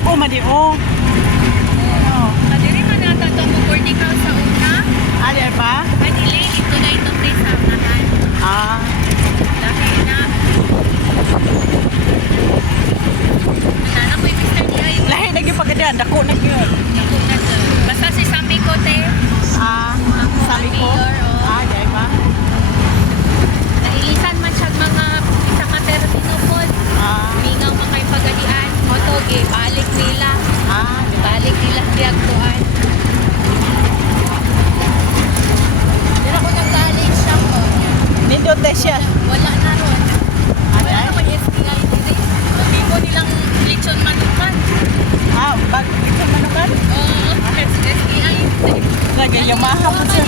Bago man di oh. Kadiri man nata to mo boarding house sa una. Ali pa? Manili ito na itong place sa unahan. Ah, Dahil na. Nana ko yung Mr. D.I. lahi lagi pagadian, dako na gyud. Ako na to. Basta si Sammy ko te. Ah, sabi ko. Mayor, oh. Ah, di ba? Nailisan man siya mga isa ka termino po. Ah, Mingaw mga kay pagalian. Motoge, balik nila. ah, di ba? Balik nila biyagtuan. Pero kung nag-college siya ko, Nindot na siya. wala na ron. Ah, Wala di? naman SBI diri. Hindi ko nilang lechon manukan. Ah, bag ito manukan. SBI. Lagi Yamaha po siya.